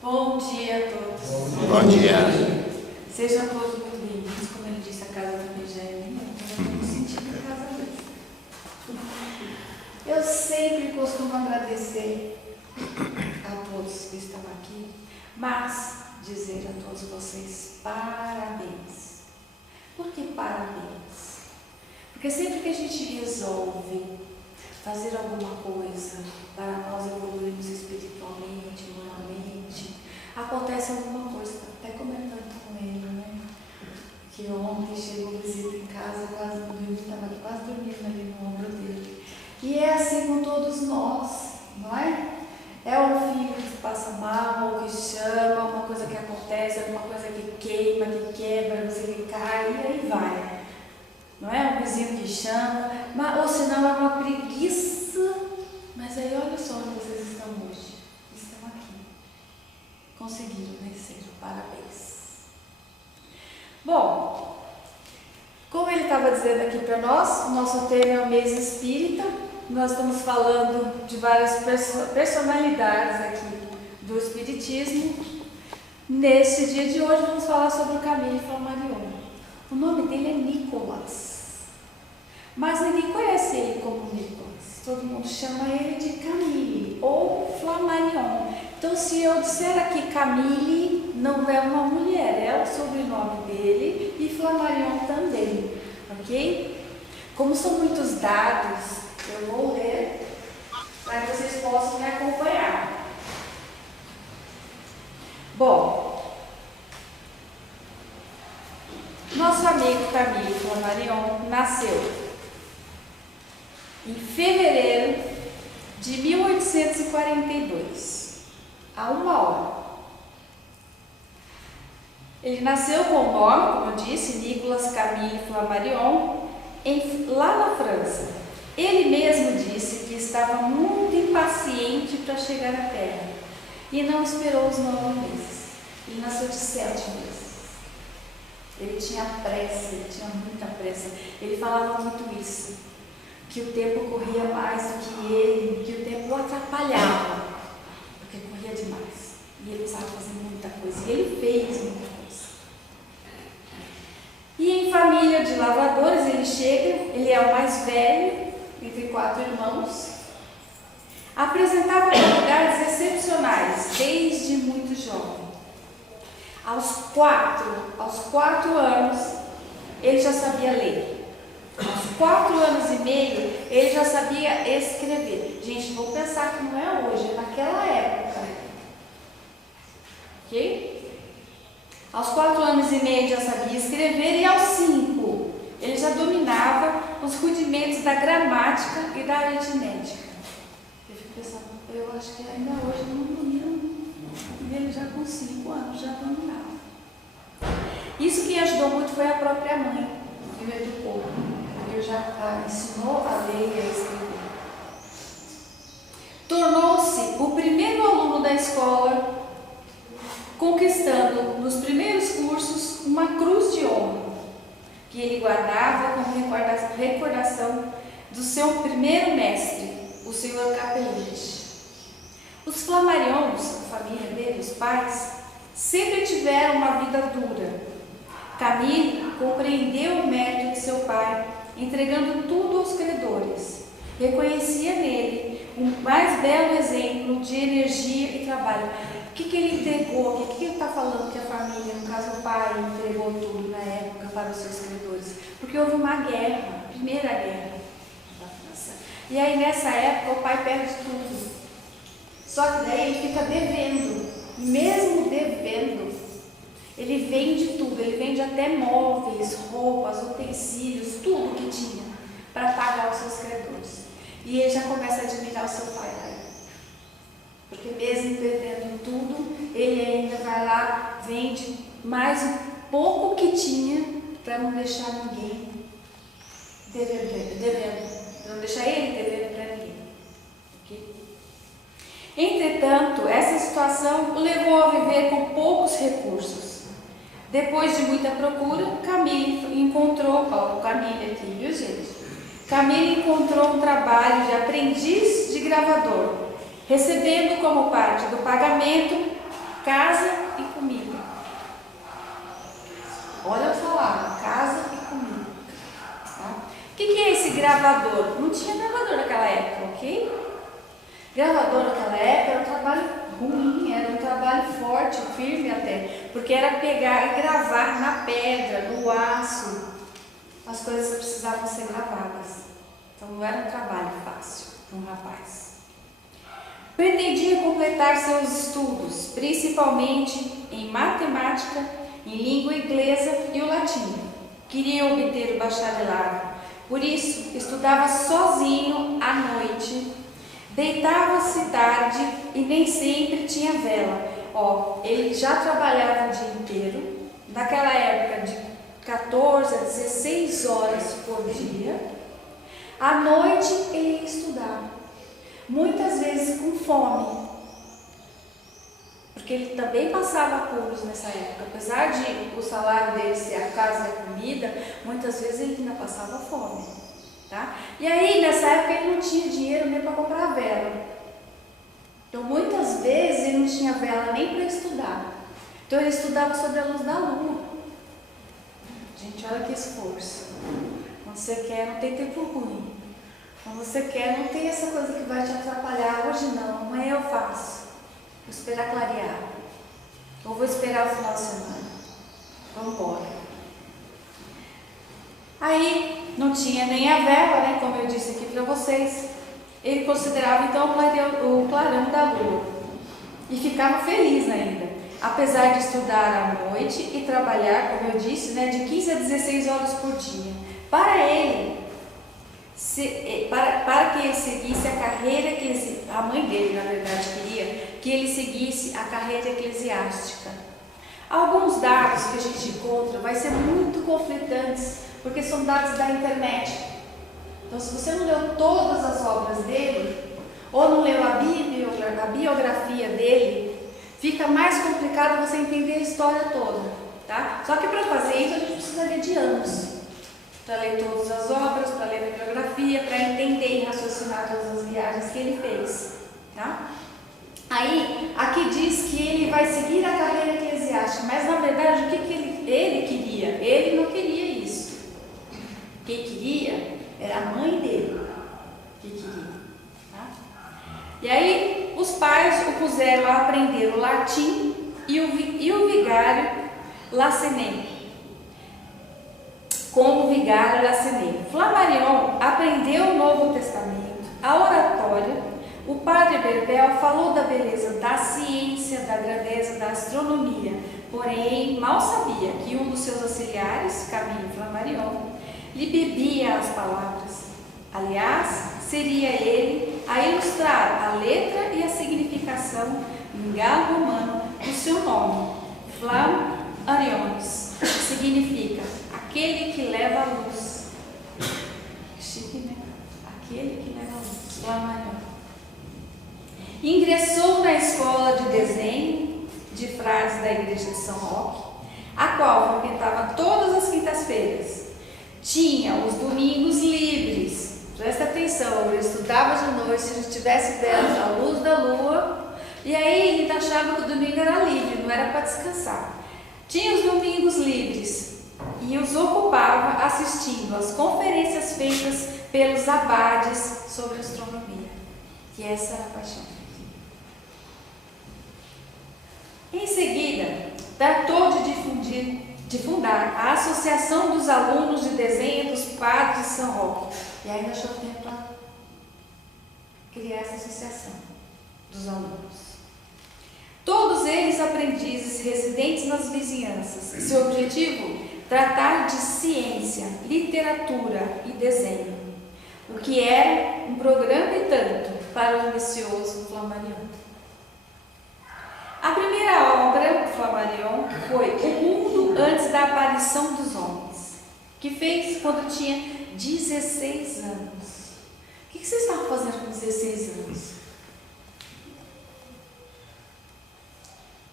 Bom dia a todos. Bom dia. Sejam todos muito bem-vindos. Como ele disse, a casa também já é minha, então eu estou me sentindo em casa mesmo. Eu sempre costumo agradecer a todos que estão aqui, mas dizer a todos vocês parabéns. Por que parabéns? Porque sempre que a gente resolve fazer alguma coisa para nós evoluirmos espiritualmente, moralmente, acontece alguma coisa. Até comentando com ele, né? Que ontem chegou visita em casa, quase não dormi, estava quase dormindo ali no ombro dele. E é assim com todos nós, não é? É um filho que passa mal, que chama, uma coisa que acontece, alguma coisa que queima, que quebra, você que cai, e aí vai. Não é? Um vizinho que chama, mas, ou senão é uma preguiça. Mas aí olha só onde vocês estão hoje. Estão aqui. Conseguiram vencer. Parabéns. Bom, como ele estava dizendo aqui para nós, o nosso tema é o mês espírita. Nós estamos falando de várias personalidades aqui do espiritismo. Neste dia de hoje vamos falar sobre o Camille Flammarion. O nome dele é Nicolas, mas ninguém conhece ele como Nicolas. Todo mundo chama ele de Camille ou Flammarion. Então, se eu disser aqui Camille, não é uma mulher, é o sobrenome dele, e Flammarion também, ok? Como são muitos dados, eu vou ler para que vocês possam me acompanhar. Bom, nosso amigo Camille Flammarion nasceu em fevereiro de 1842, a 1h. Ele nasceu com o nome, como eu disse, Nicolas Camille Flammarion, lá na França. Ele mesmo disse que estava muito impaciente para chegar à Terra e não esperou os 9 meses. Ele nasceu de 7 meses. Ele tinha pressa, ele tinha muita pressa. Ele falava muito isso, que o tempo corria mais do que ele, que o tempo o atrapalhava, porque corria demais. E ele precisava fazer muita coisa. E ele fez muita coisa. E em família de lavradores ele chega, ele é o mais velho, entre 4 irmãos. Apresentava qualidades excepcionais, desde muito jovem. Aos 4 anos, ele já sabia ler. Aos 4 anos e meio, ele já sabia escrever. Gente, vou pensar que não é hoje, é naquela época. Ok? Aos 4 anos e meio, ele já sabia escrever, e aos 5, ele já dominava os rudimentos da gramática e da aritmética. Eu fico pensando, eu acho que ainda hoje não domina. Ele já com 5 anos já dominava. Isso que ajudou muito foi a própria mãe, que o educou, porque já ensinou a ler e a escrever. Tornou-se o primeiro aluno da escola, conquistando nos primeiros cursos uma cruz de honra, que ele guardava como recordação do seu primeiro mestre, o senhor Capelete. Os Flammarions, a família dele, os pais, sempre tiveram uma vida dura. Camille compreendeu o mérito de seu pai, entregando tudo aos credores. Reconhecia nele o mais belo exemplo de energia e trabalho. O que ele entregou? O que ele está falando que a família, no caso o pai, entregou tudo na época para os seus credores? Porque houve uma guerra, a primeira guerra da França. E aí nessa época o pai perde tudo. Só que daí ele fica devendo. E mesmo devendo, ele vende tudo. Ele vende até móveis, roupas, utensílios, tudo que tinha para pagar os seus credores. E ele já começa a admirar o seu pai aí. Porque mesmo devendo tudo, ele ainda vai lá, vende mais um pouco que tinha para não deixar ninguém devendo. Não deixar ele devendo para ninguém. Okay? Entretanto, essa situação o levou a viver com poucos recursos. Depois de muita procura, Camille encontrou, Camille aqui, viu gente? Camille encontrou um trabalho de aprendiz de gravador, recebendo como parte do pagamento casa e comida. Olha o salário, casa e comida. Tá? O que é esse gravador? Não tinha gravador naquela época, ok? Gravador naquela época era um trabalho ruim, era um trabalho forte, firme até, porque era pegar e gravar na pedra, no aço, as coisas que precisavam ser gravadas. Então não era um trabalho fácil para um rapaz. Pretendia completar seus estudos, principalmente em matemática, em língua inglesa e o latim. Queria obter o bacharelado, por isso estudava sozinho à noite. Deitava-se tarde e nem sempre tinha vela. Ele já trabalhava o dia inteiro, naquela época de 14 a 16 horas por dia. À noite ele ia estudar, muitas vezes com fome, porque ele também passava apuros nessa época. Apesar de o salário dele ser a casa e a comida, muitas vezes ele ainda passava fome. Tá? E aí, nessa época, ele não tinha dinheiro nem para comprar vela. Então, muitas vezes, ele não tinha vela nem para estudar. Então, ele estudava sobre a luz da lua. Gente, olha que esforço. Quando você quer, não tem tempo ruim. Quando você quer, não tem essa coisa que vai te atrapalhar. Hoje não, amanhã eu faço. Vou esperar clarear. Ou vou esperar o final de semana. Vamos embora. Aí, não tinha nem a vela, né, como eu disse aqui para vocês. Ele considerava então o clarão da lua e ficava feliz ainda, apesar de estudar à noite e trabalhar, como eu disse, né, de 15 a 16 horas por dia. Para ele, para que ele seguisse a carreira que a mãe dele, na verdade, queria que ele seguisse a carreira eclesiástica. Alguns dados que a gente encontra vai ser muito conflitantes, porque são dados da internet. Então, se você não leu todas as obras dele, ou não leu a biografia dele, fica mais complicado você entender a história toda, tá? Só que para fazer isso a gente precisaria de anos, para ler todas as obras, para ler a biografia, para entender e raciocinar todas as viagens que ele fez, tá? Aí, aqui diz que ele vai seguir a carreira eclesiástica, mas na verdade o que ele queria? Ele não queria isso. Quem queria era a mãe dele que queria. Tá? E aí os pais o puseram a aprender o latim e o vigário Lacenei. Como vigário Lacenei. Flammarion aprendeu o Novo Testamento, a oratória. O padre Berbel falou da beleza da ciência, da grandeza da astronomia, porém mal sabia que um dos seus auxiliares, Camille Flammarion, lhe bebia as palavras. Aliás, seria ele a ilustrar a letra e a significação em galo romano do seu nome, Flammarions, que significa aquele que leva a luz. Chique, né? Aquele que leva a luz, Flammarion. Ingressou na escola de desenho de frases da igreja de São Roque, a qual frequentava todas as quintas-feiras. Tinha os domingos livres. Presta atenção, ele estudava de noite, se estivesse vendo a luz da lua, e aí ele achava que o domingo era livre, não era para descansar. Tinha os domingos livres e os ocupava assistindo às conferências feitas pelos abades sobre astronomia, que essa era a paixão. Em seguida, tratou de fundar a Associação dos Alunos de Desenho dos Padres de São Roque. E ainda achou tempo para criar essa associação dos alunos. Todos eles aprendizes residentes nas vizinhanças. Seu objetivo? Tratar de ciência, literatura e desenho. O que era um programa e tanto para o ambicioso Flammarion. A primeira obra do Flammarion foi O Mundo Antes da Aparição dos Homens, que fez quando tinha 16 anos. O que vocês estavam fazendo com 16 anos?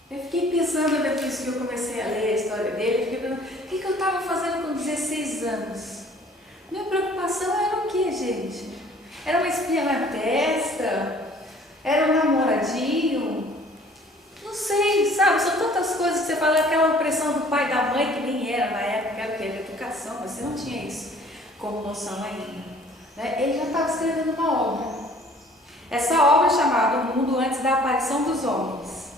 Eu fiquei pensando depois que eu comecei a ler a história dele, eu fiquei pensando, o que eu estava fazendo com 16 anos? Minha preocupação era o que, gente? Era uma espinha na testa? Era um namoradinho? Não sei, sabe? aparição, mas você não tinha isso como noção ainda, né? Ele já estava escrevendo uma obra. Essa obra é chamada O Mundo Antes da Aparição dos Homens.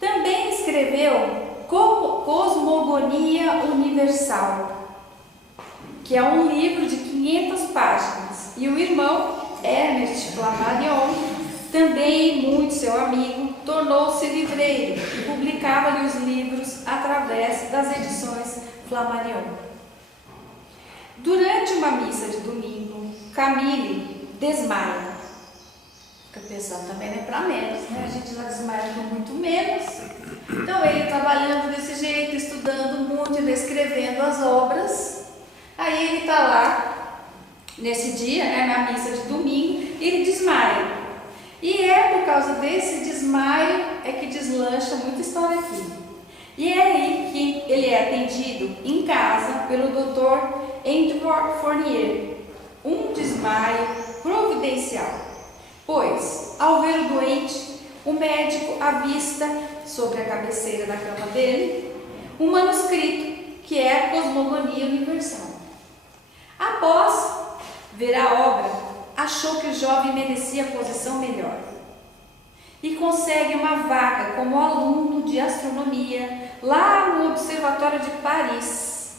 Também escreveu Cosmogonia Universal, que é um livro de 500 páginas. E o irmão Ernest Flammarion, também muito seu amigo, tornou-se livreiro e publicava-lhe os livros através das edições Flammarion. Durante uma missa de domingo, Camille desmaia. Fica pensando, também não é para menos, né? A gente já desmaia com muito menos. Então ele trabalhando desse jeito, estudando muito, escrevendo as obras. Aí ele está lá, nesse dia, né, na missa de domingo, e ele desmaia. E é por causa desse desmaio é que deslancha muita história aqui. E é aí que ele é atendido em casa pelo Dr. Andrew Fournier. Um desmaio providencial, pois, ao ver o doente, o médico avista sobre a cabeceira da cama dele um manuscrito que é a Cosmogonia Universal. Após ver a obra, achou que o jovem merecia posição melhor e consegue uma vaga como aluno de astronomia lá no Observatório de Paris,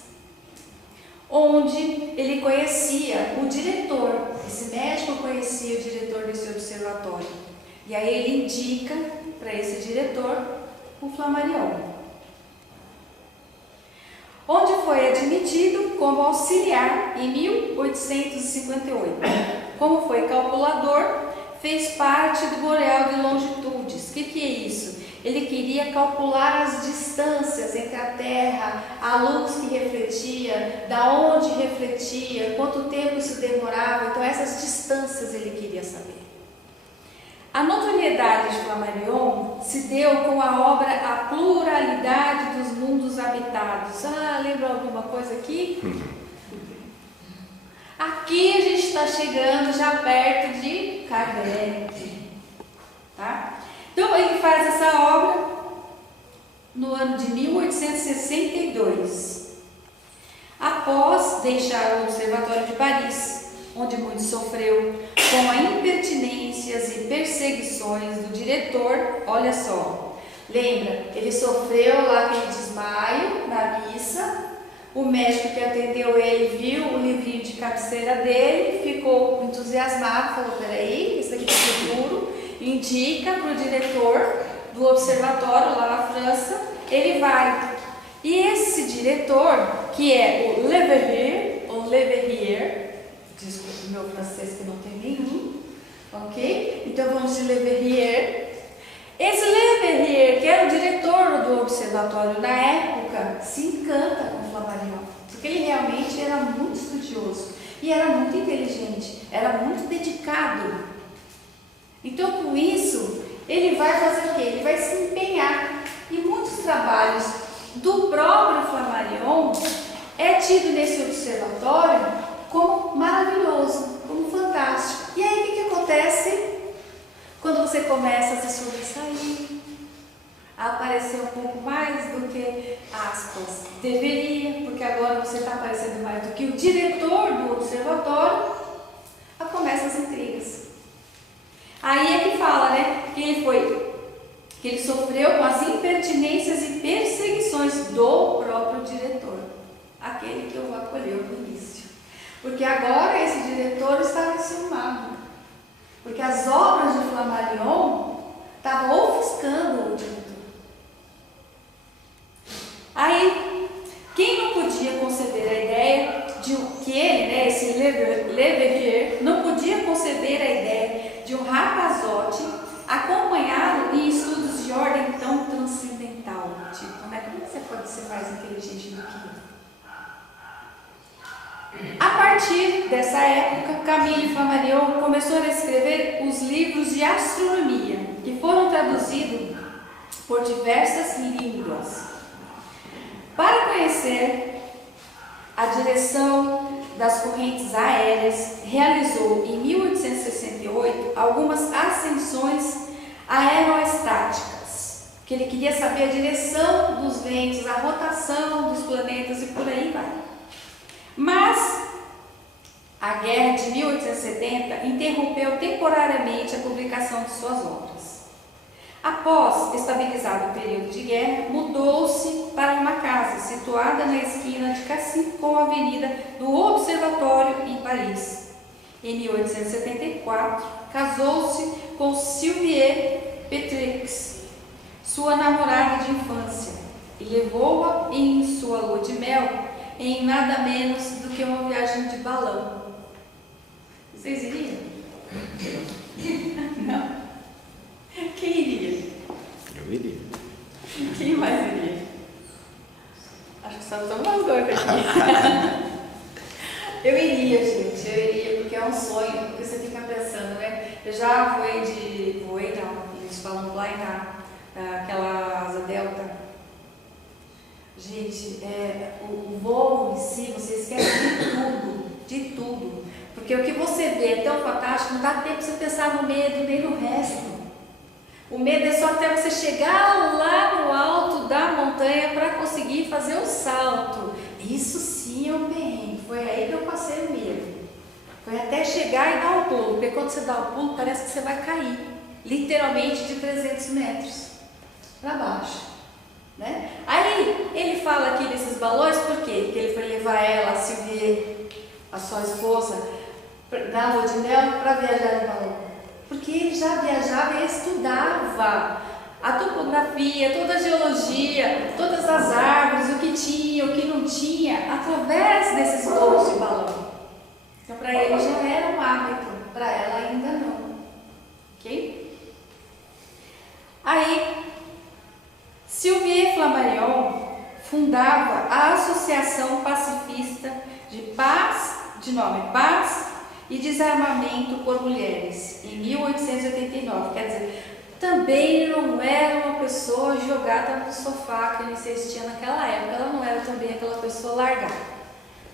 onde ele conhecia o diretor. Esse médico conhecia o diretor desse observatório, e aí ele indica para esse diretor o Flammarion, onde foi admitido como auxiliar em 1858. Como foi calculador, fez parte do Boreal de Longitudes. O que é isso? Ele queria calcular as distâncias entre a Terra, a luz que refletia, da onde refletia, quanto tempo isso demorava. Então essas distâncias ele queria saber. A notoriedade de Flammarion se deu com a obra A Pluralidade dos Mundos Habitados. Lembra alguma coisa aqui? Aqui a gente está chegando já perto de Kardec, tá? Então ele faz essa obra no ano de 1862, após deixar o Observatório de Paris, onde muito sofreu com as impertinências e perseguições do diretor. Olha só, lembra, ele sofreu lá aquele desmaio na missa. O médico que atendeu ele viu o livrinho de cabeceira dele, ficou entusiasmado, falou, peraí, isso aqui é seguro, indica para o diretor do observatório lá na França, ele vai. E esse diretor, que é o Leverrier, desculpe o meu francês que não tem nenhum, ok? Então vamos de Leverrier. Esse Leverrier, que era o diretor do observatório na época, se encanta com Flammarion, porque ele realmente era muito estudioso e era muito inteligente, era muito dedicado. Então, com isso, ele vai fazer o quê? Ele vai se empenhar. E muitos trabalhos do próprio Flammarion é tido nesse observatório como maravilhoso, como fantástico. E aí, o que acontece? Quando você começa a se sobressair, a aparecer um pouco mais do que, aspas, deveria, porque agora você está aparecendo mais do que o diretor do observatório, começam as intrigas. Aí é que fala, né, que ele sofreu com as impertinências e perseguições do próprio diretor, aquele que o acolheu no início. Porque agora esse diretor estava enciumado. Porque as obras de Flammarion estavam ofuscando o diretor. Aí, quem não podia conceber a ideia de que ele, né, esse Leverrier, não podia conceber a ideia de um rapazote acompanhado em estudos de ordem tão transcendental? Tipo, né, como você pode ser mais inteligente do que ele? A partir dessa época, Camille Flammarion começou a escrever os livros de astronomia, que foram traduzidos por diversas línguas. Para conhecer a direção das correntes aéreas, realizou em 1868 algumas ascensões aeroestáticas, que ele queria saber a direção dos ventos, a rotação dos planetas e por aí vai. Mas a Guerra de 1870 interrompeu temporariamente a publicação de suas obras. Após estabilizado o período de guerra, mudou-se para uma casa situada na esquina de Cassis com a Avenida do Observatório, em Paris. Em 1874, casou-se com Sylvie Petrix, sua namorada de infância, e levou-a em sua lua de mel em nada menos do que uma viagem de balão. Vocês iriam? Não. Quem iria? Eu iria. Quem mais iria? Acho que só estamos nós dois aqui. Eu iria, gente. Eu iria porque é um sonho. Porque você fica pensando, né? Eu já voei não. Eles falam planar. Aquela asa delta. Gente, o voo em si, você esquece de tudo. Porque o que você vê é tão fantástico, não dá tempo de você pensar no medo nem no resto. O medo é só até você chegar lá no alto da montanha para conseguir fazer o salto. Isso sim é um perrengue. Foi aí que eu passei o medo. Foi até chegar e dar o pulo. Porque quando você dá o pulo, parece que você vai cair. Literalmente de 300 metros para baixo. Né? Aí ele fala aqui desses balões, por quê? Porque ele foi levar ela, a Sylvie, a sua esposa, na lua de mel para viajar de balão. Porque ele já viajava e estudava a topografia, toda a geologia, todas as árvores, o que tinha, o que não tinha, através desses voos de balão. Então para ele já era um hábito, para ela ainda não. Ok? Aí Sylvie Flammarion fundava a Associação Pacifista de Paz e Desarmamento por Mulheres, em 1889. Quer dizer, também não era uma pessoa jogada no sofá que não existia naquela época. Ela não era também aquela pessoa largada.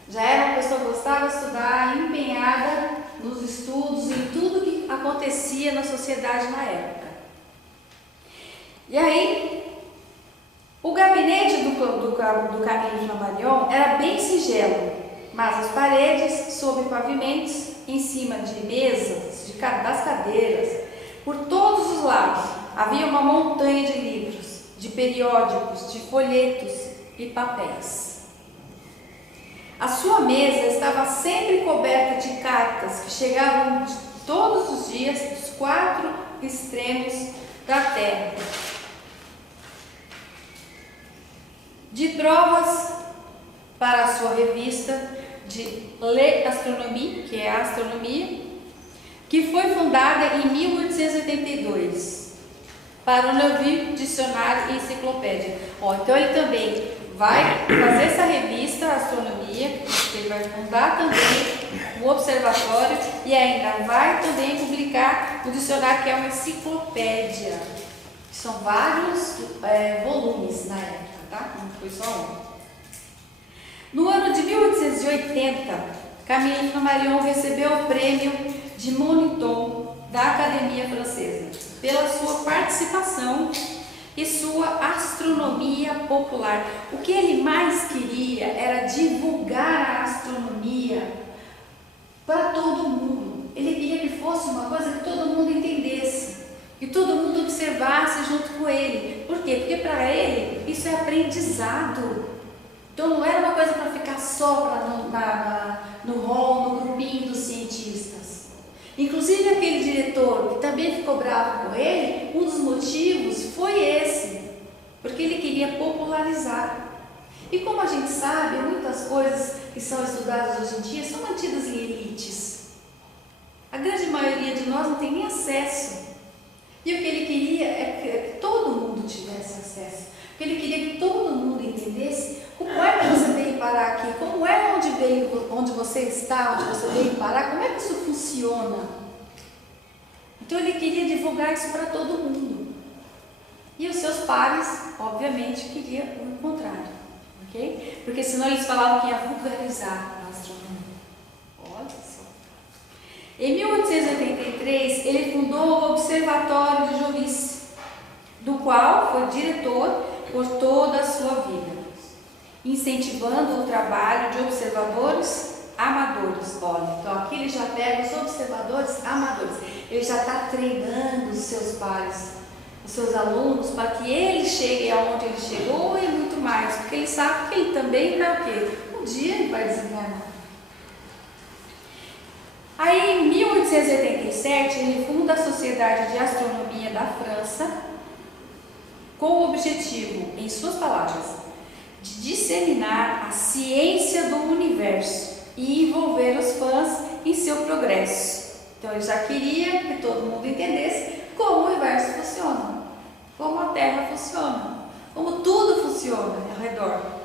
Já era uma pessoa que gostava de estudar, empenhada nos estudos, em tudo que acontecia na sociedade na época. E aí, o gabinete do Camille Flammarion era bem singelo, mas as paredes, sob pavimentos, em cima de mesas, das cadeiras, por todos os lados, havia uma montanha de livros, de periódicos, de folhetos e papéis. A sua mesa estava sempre coberta de cartas que chegavam todos os dias dos 4 extremos da Terra. De provas para a sua revista de L'Astronomie, que é a astronomia, que foi fundada em 1882 para o Neville Dicionário e Enciclopédia. Então ele também vai fazer essa revista Astronomia, ele vai fundar também o Observatório e ainda vai também publicar o dicionário, que é uma enciclopédia, que são vários volumes na época, tá? Não foi só um. No ano de 1880, Camille Flammarion recebeu o prêmio de Moniton da Academia Francesa pela sua participação e sua astronomia popular. O que ele mais queria era divulgar a astronomia para todo mundo. Ele queria que fosse uma coisa que todo mundo entendesse, que todo mundo observasse junto com ele. Por quê? Porque para ele isso é aprendizado. Então não era uma coisa para ficar só no hall, no grupinho dos cientistas. Inclusive aquele diretor que também ficou bravo com ele, um dos motivos foi esse, porque ele queria popularizar. E como a gente sabe, muitas coisas que são estudadas hoje em dia são mantidas em elites. A grande maioria de nós não tem nem acesso. E o que ele queria é que todo mundo tivesse acesso. Porque ele queria que todo mundo entendesse como é que você veio parar aqui, como é onde você está, onde você veio parar, como é que isso funciona. Então ele queria divulgar isso para todo mundo. E os seus pares, obviamente, queriam o contrário, ok? Porque senão eles falavam que ia vulgarizar a astronomia. Olha só. Em 1883, ele fundou o Observatório de Jovice, do qual foi diretor por toda a sua vida. incentivando o trabalho de observadores amadores. Olha, então aqui ele já pega os observadores amadores. Ele já está treinando os seus pares, os seus alunos, para que eles cheguem aonde ele chegou e muito mais, porque ele sabe que ele também vai o quê? Um dia ele vai desencarnar. Aí, em 1887, ele funda a Sociedade de Astronomia da França, com o objetivo, em suas palavras, de disseminar a ciência do universo e envolver os fãs em seu progresso. Então, ele já queria que todo mundo entendesse como o universo funciona, como a Terra funciona, como tudo funciona ao redor.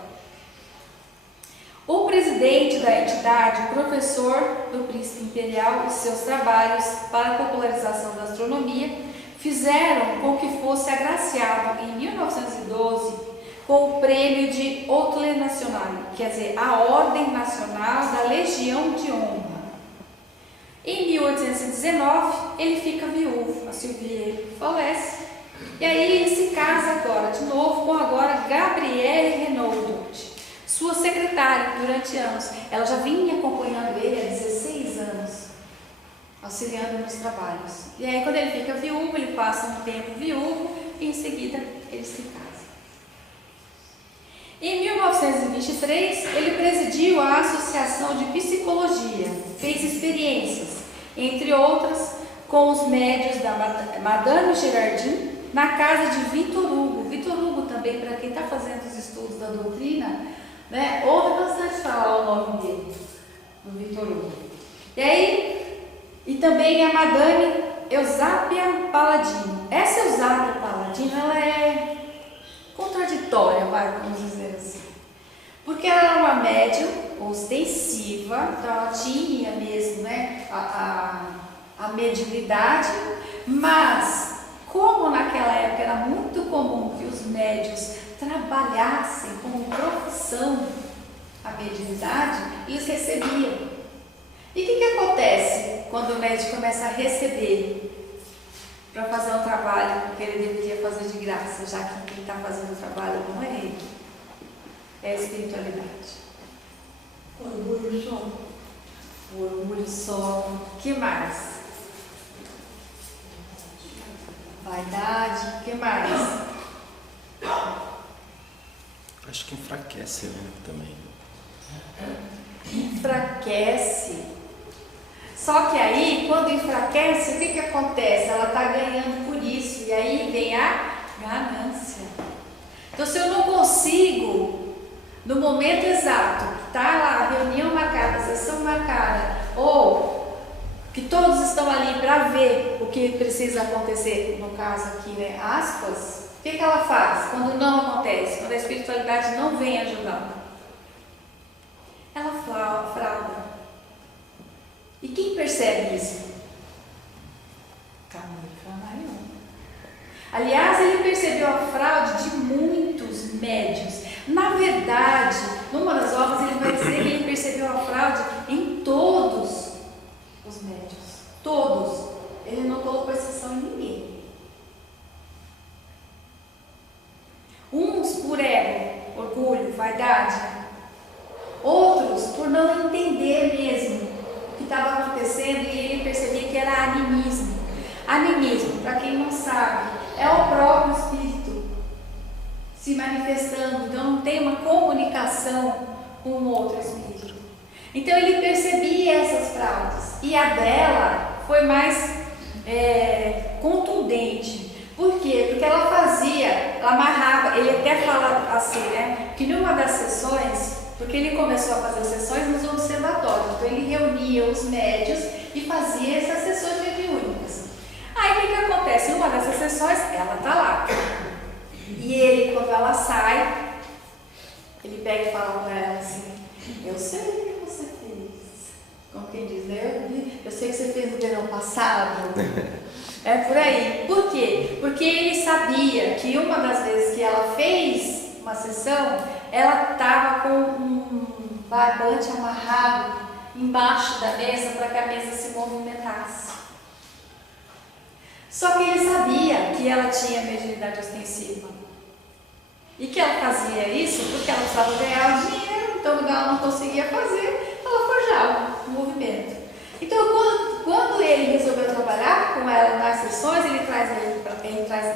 O presidente da entidade, o professor do Príncipe Imperial e seus trabalhos para a popularização da astronomia fizeram com que fosse agraciado em 1912 com o prêmio de Ordre National, quer dizer, a Ordem Nacional da Legião de Honra. Em 1819, ele fica viúvo, a Sylvie falece, e aí ele se casa agora, de novo, com agora Gabrielle Renaud, sua secretária durante anos. Ela já vinha acompanhando ele há 16 anos, auxiliando nos trabalhos. E aí, quando ele fica viúvo, ele passa um tempo viúvo e em seguida ele se casa. Em 1923, ele presidiu a Associação de Psicologia, fez experiências, entre outras, com os médios da Madame Girardin, na casa de Victor Hugo. Victor Hugo também, para quem está fazendo os estudos da doutrina, né, ouve bastante falar o nome dele, do Victor Hugo. E aí, e também a Madame Eusápia Paladino. Essa Eusápia Paladino, ela é contraditória, vamos dizer assim, porque ela era uma médium ostensiva, então ela tinha mesmo, né, a mediunidade, mas como naquela época era muito comum que os médiuns trabalhassem como profissão a mediunidade, eles recebiam. E o que acontece quando o médium começa a receber para fazer um trabalho que ele deveria fazer de graça, já que quem está fazendo o trabalho não é ele, é a espiritualidade? Orgulho só. O orgulho só. O que mais? Vaidade. O que mais? Acho que enfraquece, né, também. Enfraquece. Só que aí, quando enfraquece, o que acontece? Ela está ganhando por isso, e aí vem a ganância. Então, se eu não consigo, no momento exato, que está lá, a reunião marcada, a sessão marcada, ou que todos estão ali para ver o que precisa acontecer, no caso aqui, né, aspas, o que ela faz quando não acontece, quando a espiritualidade não vem ajudar? Ela frauda. E quem percebe isso? Camilo. Aliás, ele percebeu a fraude de muitos médiuns. Na verdade, numa das obras ele vai dizer que ele percebeu a fraude em todos os médiuns. Todos. Ele não colocou exceção em ninguém. Uns por ego, orgulho, vaidade. Outros por não entender mesmo o que estava acontecendo, e ele percebia que era animismo. Animismo, para quem não sabe, é o próprio espírito se manifestando, então não tem uma comunicação com o outro espírito. Então ele percebia essas fraudes, e a dela foi mais contundente. Por quê? Porque ela fazia, ela amarrava, ele até fala assim, né, que numa das sessões, porque ele começou a fazer sessões nos observatórios, então ele reunia os médios e fazia essas sessões mediúnicas. Aí o que acontece? Numa dessas sessões, ela está lá. E ele, quando ela sai, ele pega e fala para ela assim: eu sei o que você fez. Como quem diz, né? Eu sei o que você fez no verão passado. É por aí. Por quê? Porque ele sabia que uma das vezes que ela fez uma sessão, ela estava com um barbante amarrado embaixo da mesa para que a mesa se movimentasse. Só que ele sabia que ela tinha mediunidade ostensiva. E que ela fazia isso porque ela precisava ganhar o dinheiro, então quando ela não conseguia fazer, ela forjava o movimento. Então quando ele resolveu trabalhar com ela nas sessões, ele traz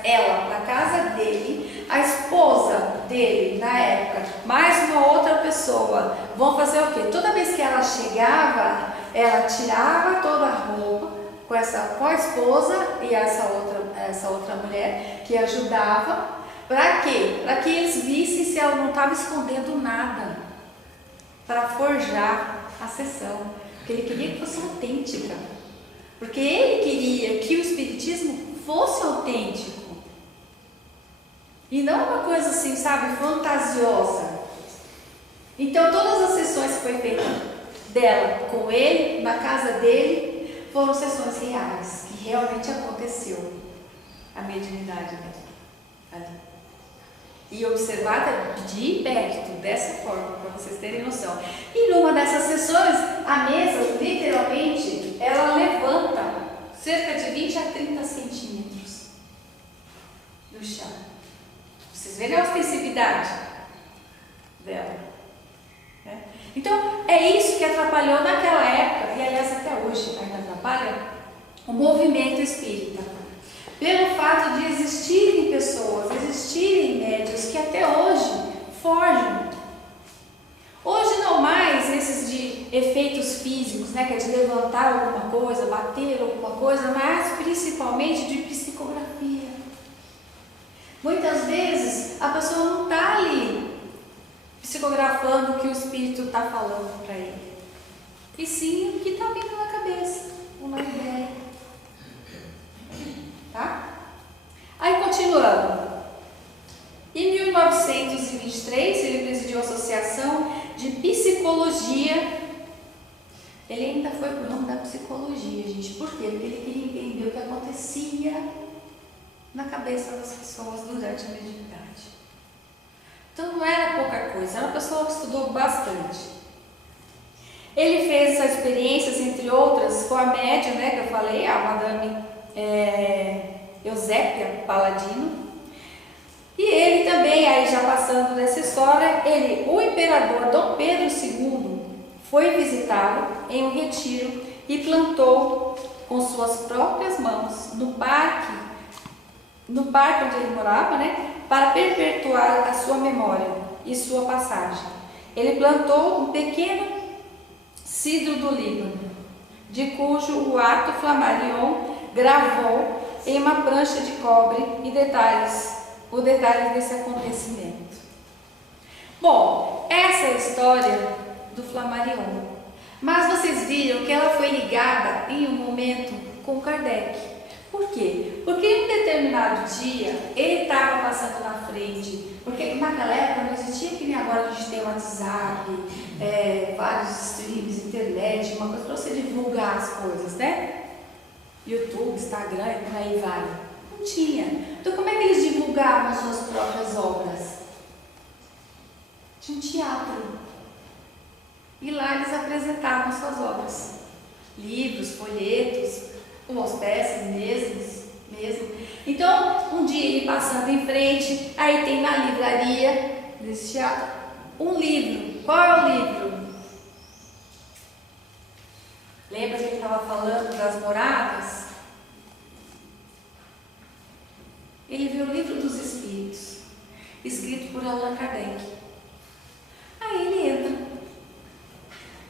ela para a casa dele, a esposa dele na época, mais uma outra pessoa, vão fazer o quê? Toda vez que ela chegava, ela tirava toda a roupa com a esposa e essa outra mulher que ajudava. Para quê? Para que eles vissem se ela não estava escondendo nada, para forjar a sessão, porque ele queria que fosse autêntica, porque ele queria que o espiritismo fosse autêntico e não uma coisa assim, sabe, fantasiosa. Então todas as sessões que foi feita dela com ele, na casa dele, foram sessões reais, que realmente aconteceu a mediunidade dela ali. E observada de perto, dessa forma, para vocês terem noção. E numa dessas sessões, a mesa, literalmente, ela levanta cerca de 20 a 30 centímetros do chão. Vocês verem a ostensividade dela. Né? Então, é isso que atrapalhou naquela época, e aliás até hoje ainda atrapalha, o movimento espírita. Pelo fato de existirem pessoas, existirem médios que até hoje forjam. Hoje não mais esses de efeitos físicos, né, que é de levantar alguma coisa, bater alguma coisa, mas principalmente de psicografia. Muitas vezes a pessoa não está ali psicografando o que o espírito está falando para ele, e sim o que está vindo na cabeça, uma ideia. Tá? Aí continuando, em 1923 ele presidiu a Associação de Psicologia. Ele ainda foi pro ramo da psicologia, gente. Por quê? Porque ele queria entender o que acontecia na cabeça das pessoas durante a mediunidade. Então não era pouca coisa, era uma pessoa que estudou bastante. Ele fez essas experiências, entre outras, com a médium, né, que eu falei, a Madame Eusépia Paladino. E ele também, aí já passando dessa história, o imperador Dom Pedro II foi visitá-lo em um retiro e plantou com suas próprias mãos no parque onde ele morava, né, para perpetuar a sua memória e sua passagem. Ele plantou um pequeno cidro do Líbano, de cujo o ato Flammarion gravou em uma prancha de cobre os detalhes desse acontecimento. Bom, essa é a história do Flammarion, mas vocês viram que ela foi ligada em um momento com Kardec. Por quê? Porque em um determinado dia ele estava passando na frente, porque naquela época não existia que nem agora a gente tem WhatsApp, vários streams, internet, uma coisa para você divulgar as coisas, né? YouTube, Instagram e por aí vai. Não tinha. Então como é que eles divulgavam as suas próprias obras? Tinha um teatro. E lá eles apresentavam suas obras. Livros, folhetos, umas peças mesmo. Então, um dia ele passando em frente, aí tem na livraria desse teatro um livro. Qual é o livro? Lembra que ele estava falando das moradas? Ele viu o Livro dos Espíritos, escrito por Allan Kardec. Aí ele entra.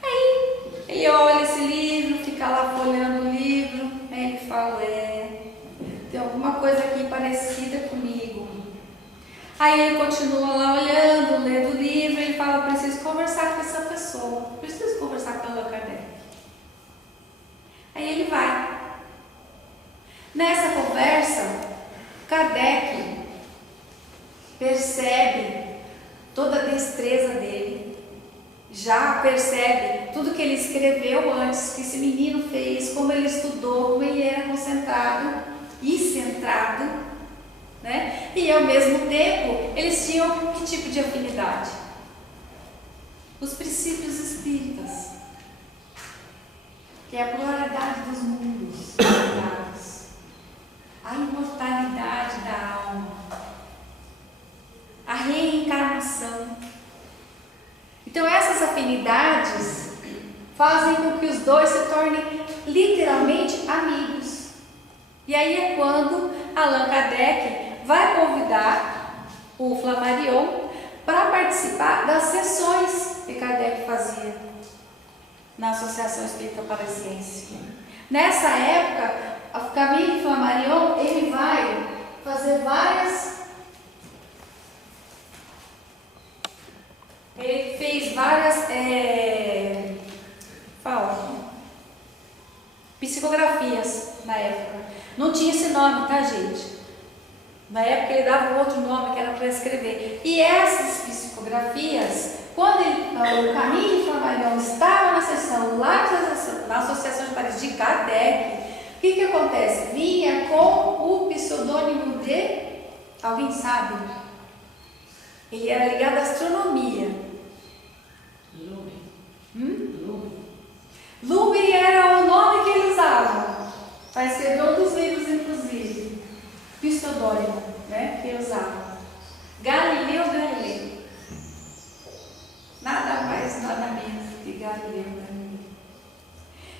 Aí ele olha esse livro, fica lá folheando o livro. Aí ele fala, tem alguma coisa aqui parecida comigo. Aí ele continua lá olhando, lendo o livro, e ele fala, preciso conversar com essa pessoa. Preciso conversar com Allan Kardec. Aí ele vai. Nessa conversa, Kardec percebe toda a destreza dele, já percebe tudo que ele escreveu antes, que esse menino fez, como ele estudou, como ele era concentrado e centrado, né? E ao mesmo tempo, eles tinham que tipo de afinidade? Os princípios espíritas, que é a pluralidade dos mundos, a imortalidade da alma, a reencarnação Então essas afinidades fazem com que os dois se tornem literalmente amigos. E aí é quando Allan Kardec vai convidar o Flammarion para participar das sessões que Kardec fazia na Associação Espírita Parisiense. Nessa época, Camille Flammarion, ele vai fazer ele fez várias psicografias na época. Não tinha esse nome, tá, gente? Na época ele dava outro nome que era para escrever. E essas psicografias, quando o Camille Flammarion estava na sessão lá na Associação de Paris de Kardec, o que acontece? Vinha com o pseudônimo de... Alguém sabe? Ele era ligado à astronomia. Lume era o nome que ele usava para escrever um dos livros, inclusive. Pseudônimo, né? Que ele usava. Galileu Galilei. Nada mais, nada menos que Galileu Galilei.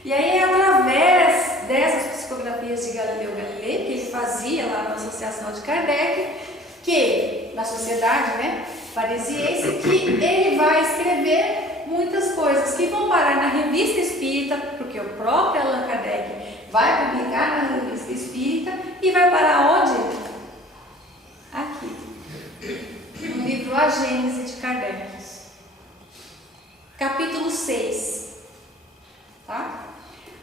E aí, através dessas psicografias de Galileu Galilei, que ele fazia lá na Associação de Kardec, que na sociedade, né, parisiense, que ele vai escrever muitas coisas que vão parar na Revista Espírita, porque o próprio Allan Kardec vai publicar na Revista Espírita e vai parar onde? Aqui, no livro A Gênese de Kardec, capítulo 6, tá?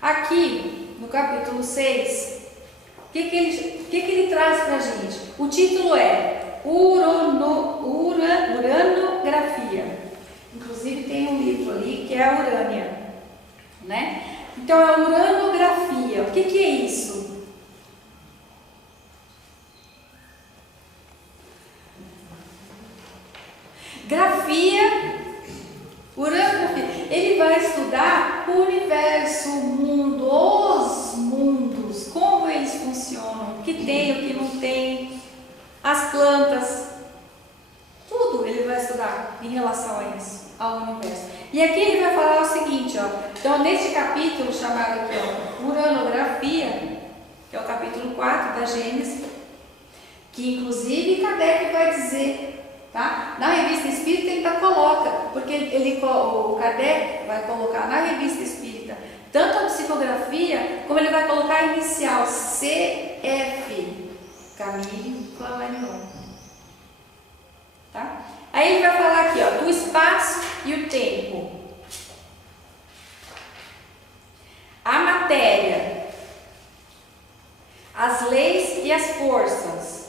Aqui, no capítulo 6, o que ele traz para a gente? O título é Uranografia. Inclusive tem um livro ali que é a Urânia, né? Então é a uranografia. O que é isso? Grafia, uranografia. Ele vai estudar o universo, o mundo, os mundos, como eles funcionam, o que tem, o que não tem, as plantas, tudo ele vai estudar em relação a isso, ao universo. E aqui ele vai falar o seguinte, ó. Então neste capítulo chamado aqui, ó, Uranografia, que é o capítulo 4 da Gênese, que inclusive Kardec vai dizer, tá? Na Revista Espírita ele ainda coloca, porque o Kardec vai colocar na Revista Espírita tanto a psicografia, como ele vai colocar a inicial CF, Camille Flammarion, tá? Aí ele vai falar aqui, ó, do espaço e o tempo, a matéria, as leis e as forças,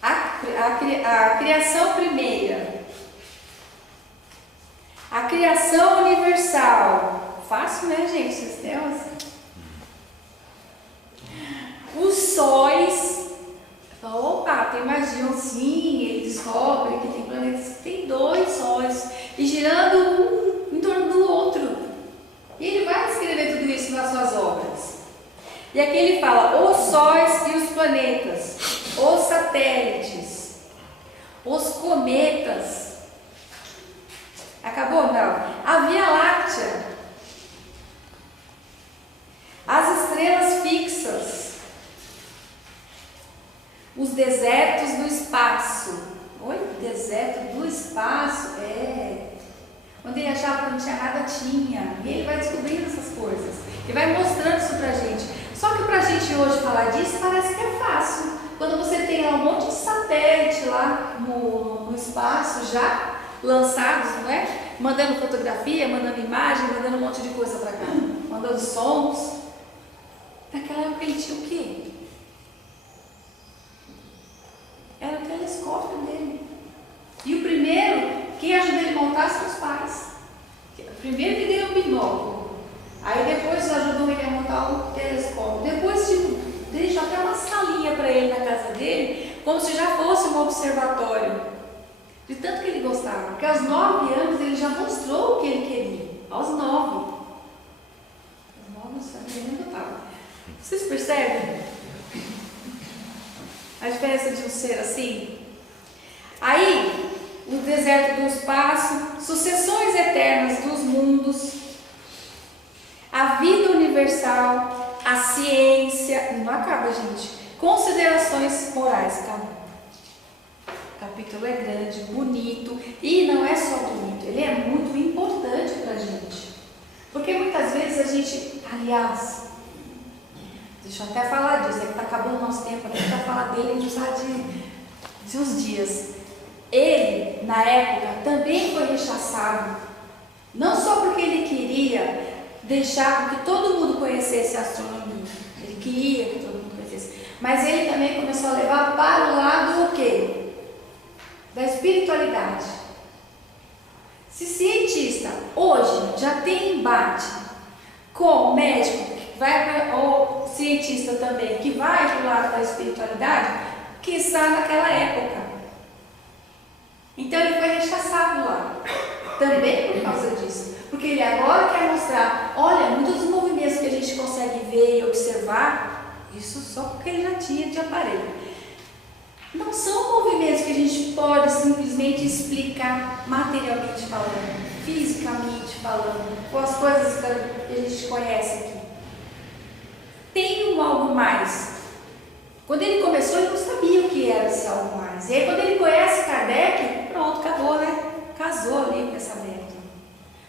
a criação primeira, a criação universal. Fácil, né, gente? Esses temas. Os sóis. Opa, tem mais de um, sim. Ele descobre que tem planetas que tem 2 sóis e girando um em torno do outro. E ele vai escrever tudo isso nas suas obras. E aqui ele fala: os sóis e os planetas, os satélites, os cometas. Acabou? Não. A Via Láctea, as estrelas fixas, os desertos do espaço. Oi? Deserto do espaço? É. Onde ele achava que não tinha nada, tinha. E ele vai descobrindo essas coisas. E vai mostrando isso pra gente. Só que pra gente hoje falar disso parece que é fácil. Quando você tem um monte de satélite lá no espaço já lançados, não é? Mandando fotografia, mandando imagem, mandando um monte de coisa pra cá. Mandando sons. Naquela época ele tinha o quê? Era o telescópio dele. E o primeiro, quem ajudou ele a montar são os pais. Primeiro que deu um binóculo. Aí depois ajudou ele a montar o telescópio. Depois deixou até uma salinha para ele na casa dele, como se já fosse um observatório. De tanto que ele gostava. Porque aos 9 anos ele já mostrou o que ele queria. Aos 9. Aos 9 não sabia nem botar. Vocês percebem a diferença de um ser assim? Aí, o deserto deserto do espaço, sucessões eternas dos mundos, a vida universal, a ciência, não acaba, gente, considerações morais, calma. O capítulo é grande, bonito, e não é só bonito, ele é muito importante para a gente, porque muitas vezes a gente, aliás, deixa eu até falar disso, é que está acabando o nosso tempo, a gente vai falar dele, a gente precisa de uns dias. Ele, na época, também foi rechaçado, não só porque ele queria deixar com que todo mundo conhecesse a astronomia, ele queria que todo mundo conhecesse, mas ele também começou a levar para o lado o quê? Da espiritualidade. Se cientista hoje já tem embate com médico, ou cientista também, que vai para o lado da espiritualidade, que está naquela época. Então ele foi rechaçado lá, também por causa disso, porque ele agora quer mostrar, olha, muitos dos movimentos que a gente consegue ver e observar, isso só porque ele já tinha de aparelho. Não são movimentos que a gente pode simplesmente explicar materialmente falando, fisicamente falando, com as coisas que a gente conhece aqui. Tem algo mais. Quando ele começou, ele não sabia o que era esse algo mais. E aí, quando ele conhece Kardec, pronto, acabou, né? Casou ali o pensamento.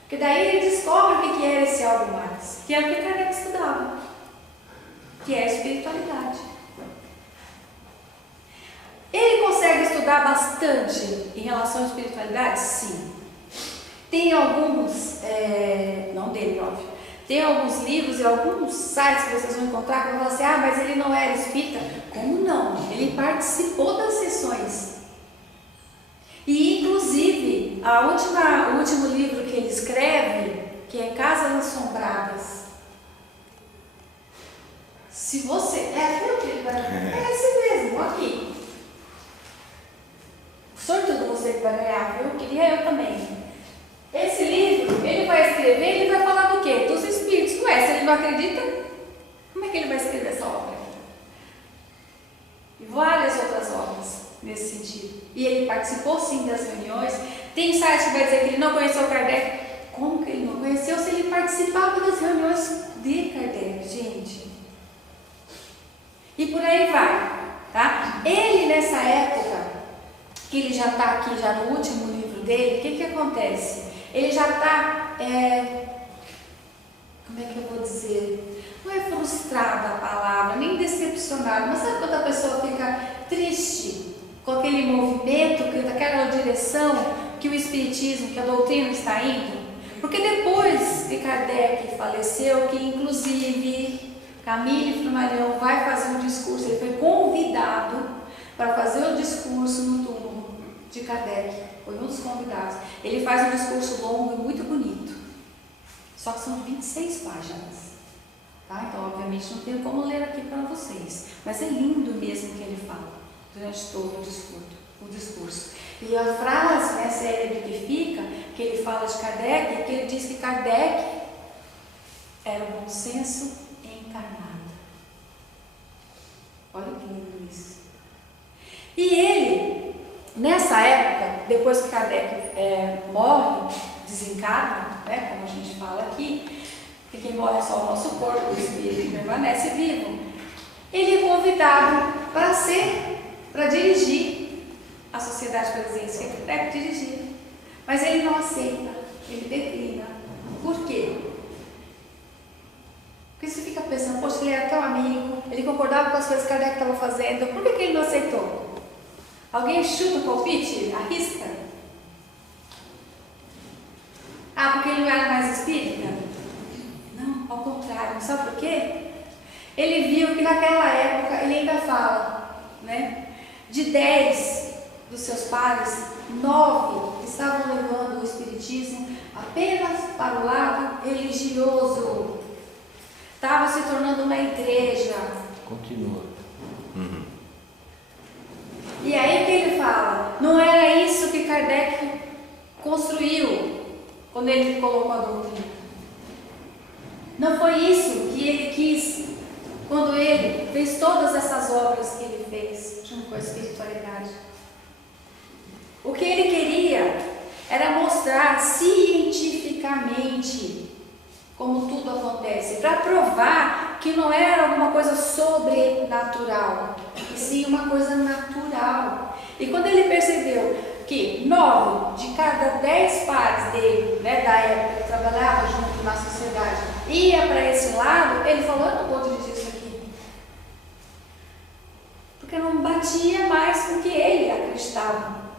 Porque daí ele descobre o que era esse algo mais, que é o que Kardec estudava, que é a espiritualidade. Ele consegue estudar bastante em relação à espiritualidade? Sim. Tem alguns, não dele, óbvio, tem alguns livros e alguns sites que vocês vão encontrar que vão falar assim, mas ele não era espírita. Como não? Ele participou das sessões. E, inclusive, o último livro que ele escreve, que é Casas Assombradas. Se você... É esse mesmo, aqui. Sortudo você que vai ganhar, viu? Queria eu também. Esse livro, ele vai escrever, ele vai falar do quê? Dos espíritos. Ué, se ele não acredita, como é que ele vai escrever essa obra? E várias outras obras nesse sentido. E ele participou sim das reuniões. Tem site que vai dizer que ele não conheceu Kardec. Como que ele não conheceu se ele participava das reuniões de Kardec, gente? E por aí vai, tá? Ele nessa época, que ele já está aqui, já no último livro dele, o que acontece? Ele já está, como é que eu vou dizer? Não é frustrada a palavra, nem decepcionada, mas sabe quando a pessoa fica triste com aquele movimento, daquela direção que o Espiritismo, que a doutrina está indo? Porque depois que Kardec faleceu, que inclusive Camille Flammarion vai fazer um discurso, ele foi convidado para fazer o discurso no túmulo de Kardec, foi um dos convidados. Ele faz um discurso longo e muito bonito, só que são 26 páginas, tá? Então obviamente não tenho como ler aqui para vocês, mas é lindo mesmo que ele fala durante todo o discurso. E a frase, né, célebre que fica, que ele fala de Kardec, que ele diz que Kardec era o bom senso encarnado. Olha que lindo isso. E ele, nessa época, depois que Kardec morre, desencarna, né, como a gente fala aqui, porque quem morre é só o nosso corpo, o espírito permanece vivo, ele é convidado para dirigir a Sociedade Parisiense, que Kardec dirigia. Mas ele não aceita, ele declina. Por quê? Porque você fica pensando, poxa, ele era teu amigo, ele concordava com as coisas que Kardec estava fazendo, por que ele não aceitou? Alguém chuta o palpite? Arrisca? Porque ele não era mais espírita? Não, ao contrário. Sabe por quê? Ele viu que naquela época, ele ainda fala, né? De 10 dos seus pares, 9 estavam levando o espiritismo apenas para o lado religioso. Estava se tornando uma igreja. Continua. E aí o que ele fala? Não era isso que Kardec construiu quando ele colocou a doutrina. Não foi isso que ele quis quando ele fez todas essas obras que ele fez junto com a espiritualidade. O que ele queria era mostrar cientificamente como tudo acontece, para provar que não era alguma coisa sobrenatural, e sim uma coisa natural. E quando ele percebeu que 9 de cada 10 pares dele, né, da época que trabalhava junto na sociedade, ia para esse lado, ele falou: eu não vou dirigir isso aqui, porque não batia mais com o que ele acreditava.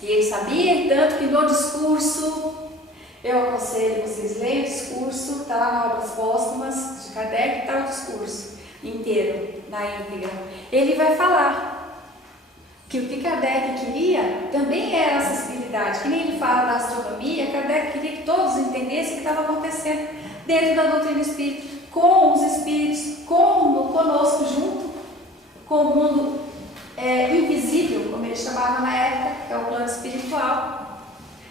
E ele sabia, tanto que no discurso, eu aconselho vocês, leiam o discurso, está lá na Obras Póstumas de Kardec, está o discurso inteiro, na íntegra. Ele vai falar que o que Kardec queria também era acessibilidade, que nem ele fala da astronomia. Kardec queria que todos entendessem o que estava acontecendo dentro da doutrina espírita, com os espíritos, conosco junto, com o mundo invisível, como ele chamava na época, que é o plano espiritual.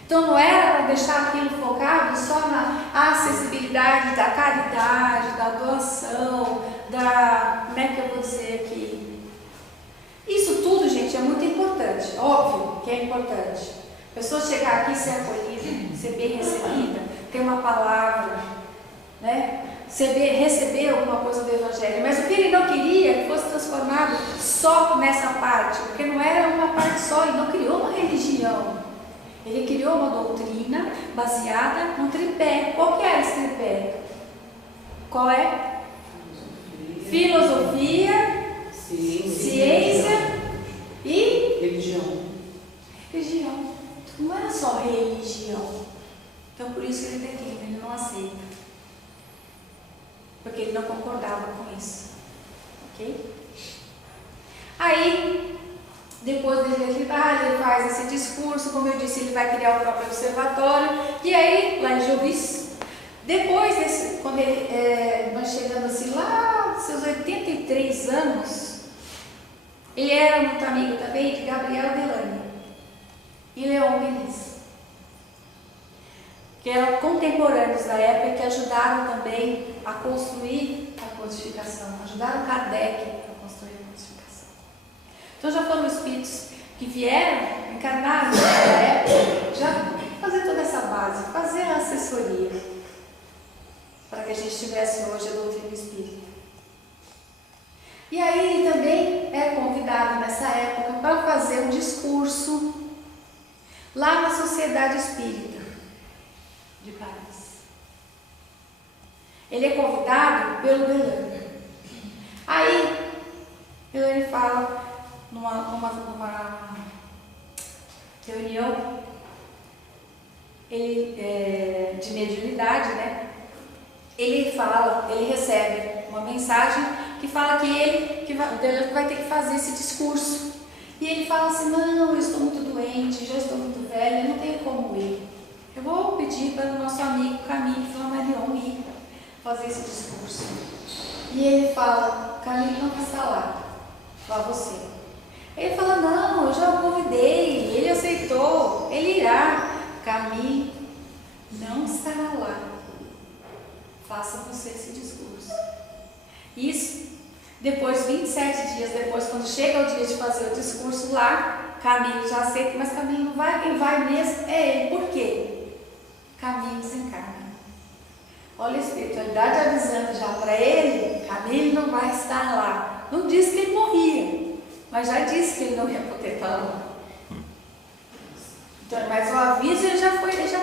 Então não era para deixar aquilo focado só na acessibilidade da caridade, da doação, como é que eu vou dizer aqui? Isso tudo, gente, é muito importante, óbvio que é importante. A pessoa chegar aqui, ser acolhida, ser bem recebida, ter uma palavra, né? Receber alguma coisa do Evangelho, mas o que ele não queria que fosse transformado só nessa parte, porque não era uma parte só, ele não criou uma religião, ele criou uma doutrina baseada no tripé. Qual que é esse tripé? Qual é? Filosofia, ciência e religião. Religião. Não era só religião. Então por isso que ele declina, ele não aceita. Porque ele não concordava com isso. Ok? Aí, depois dele declinar, ele faz esse discurso, como eu disse, ele vai criar o próprio observatório. E aí, lá em Jovis, depois desse, quando ele vai chegando assim, lá aos seus 83 anos, ele era muito amigo também de Gabriel Delany e Leon Denis, que eram contemporâneos da época, que ajudaram também a construir a codificação, ajudaram Kardec a construir a codificação. Então já foram espíritos que vieram, encarnaram naquela época, já fazer toda essa base, fazer a assessoria, para que a gente tivesse hoje a doutrina espírita. E aí ele também é convidado nessa época para fazer um discurso lá na Sociedade Espírita de Paris. Ele é convidado pelo Delany. Aí, Delany fala numa reunião de mediunidade, né? Ele recebe uma mensagem que fala que o Delany vai ter que fazer esse discurso. E ele fala assim: não, eu estou muito doente, já estou muito velho, eu não tenho como ir. Eu vou pedir para o nosso amigo Camille Flammarion ir fazer esse discurso. E ele fala: Camille não está lá, lá você. Ele fala: não, eu já o convidei, ele aceitou, ele irá. Camille não estará lá, faça você esse discurso. Isso, depois, 27 dias depois, quando chega o dia de fazer o discurso lá, Camille já aceita, mas Camille não vai, quem vai mesmo é ele. Por quê? Camille desencarna. Olha a espiritualidade avisando já para ele: Camille não vai estar lá. Não disse que ele morria, mas já disse que ele não ia poder estar lá. Então, mas o aviso ele já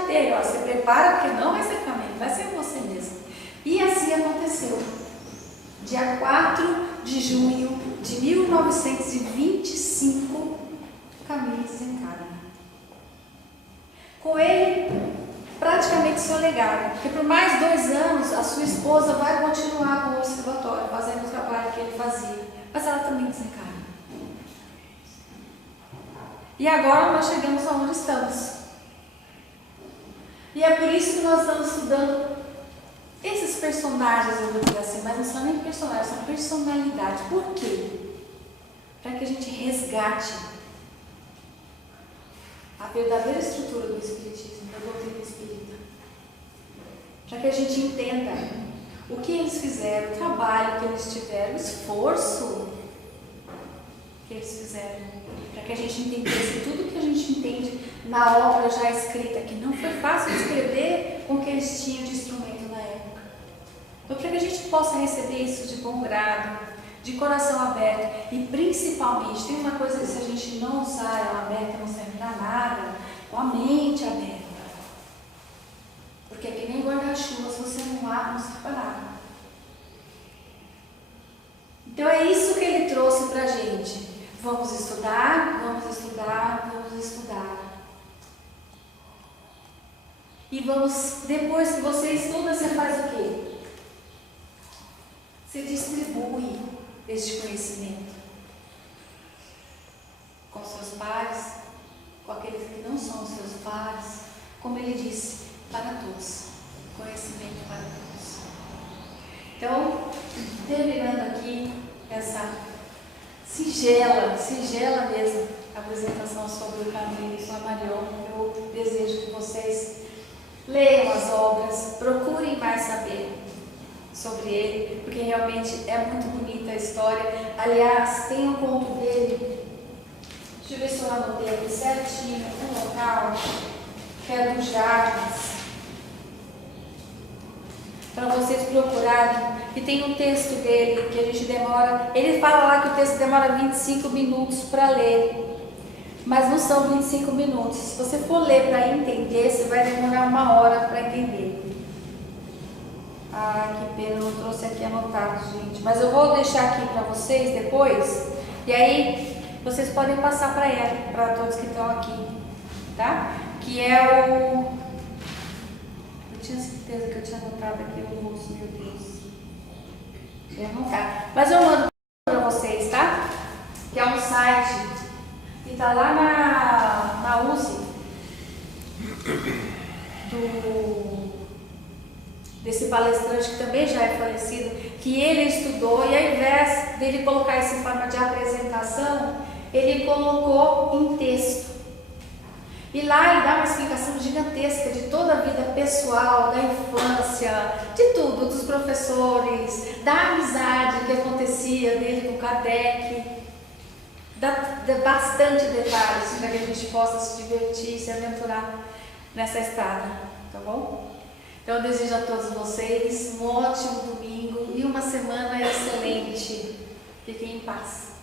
teve. Ó, se prepara, porque não vai ser Camille, vai ser você mesmo. E assim aconteceu. Dia 4 de junho de 1925, Camille desencarna. Com ele, praticamente seu legado, porque por mais 2 anos a sua esposa vai continuar com o observatório, fazendo o trabalho que ele fazia, mas ela também desencarna. E agora nós chegamos aonde estamos. E é por isso que nós estamos estudando esses personagens, eu vou dizer assim, mas não são nem personagens, são personalidades. Por quê? Para que a gente resgate a verdadeira estrutura do Espiritismo, da doutrina espírita. Para que a gente entenda o que eles fizeram, o trabalho que eles tiveram, o esforço que eles fizeram, para que a gente entendesse tudo que a gente entende na obra já escrita, que não foi fácil escrever com o que eles tinham de instrumento na época. Então, para que a gente possa receber isso de bom grado, de coração aberto, e principalmente, tem uma coisa que se a gente não usar ela aberta não serve para nada, com a mente aberta. Porque é que nem guarda-chuva, se você não abre, não serve para nada. Então é isso que ele trouxe para a gente. Vamos estudar, vamos estudar, vamos estudar. E vamos, depois que você estuda, você faz o quê? Você distribui este conhecimento com seus pares, com aqueles que não são os seus pares, como ele disse, para todos. Conhecimento para todos. Então, terminando aqui essa singela mesmo, apresentação sobre o Camilo e sua Marion, eu desejo que vocês leiam as obras, procurem mais saber sobre ele, porque realmente é muito bonita a história. Aliás, tem um conto dele, deixa eu ver se eu anotei aqui certinho, um local, que é do Jarbas, para vocês procurarem, e tem um texto dele que a gente demora, ele fala lá que o texto demora 25 minutos para ler, mas não são 25 minutos. Se você for ler para entender, você vai demorar 1 hora para entender. Ah, que pena, eu não trouxe aqui anotado, gente, mas eu vou deixar aqui para vocês depois, e aí vocês podem passar para ela, para todos que estão aqui, tá? Que é o... Eu tinha certeza que eu tinha anotado aqui o moço, meu Deus. Eu ia anotar. Mas eu mando para vocês, tá? Que é um site que está lá na USE desse palestrante que também já é falecido, que ele estudou e ao invés dele colocar isso em forma de apresentação, ele colocou em texto. E lá ele dá uma explicação gigantesca de toda a vida pessoal, da infância, de tudo, dos professores, da amizade que acontecia dele com Kardec, dá bastante detalhes para que a gente possa se divertir e se aventurar nessa estrada, tá bom? Então eu desejo a todos vocês um ótimo domingo e uma semana excelente. Fiquem em paz.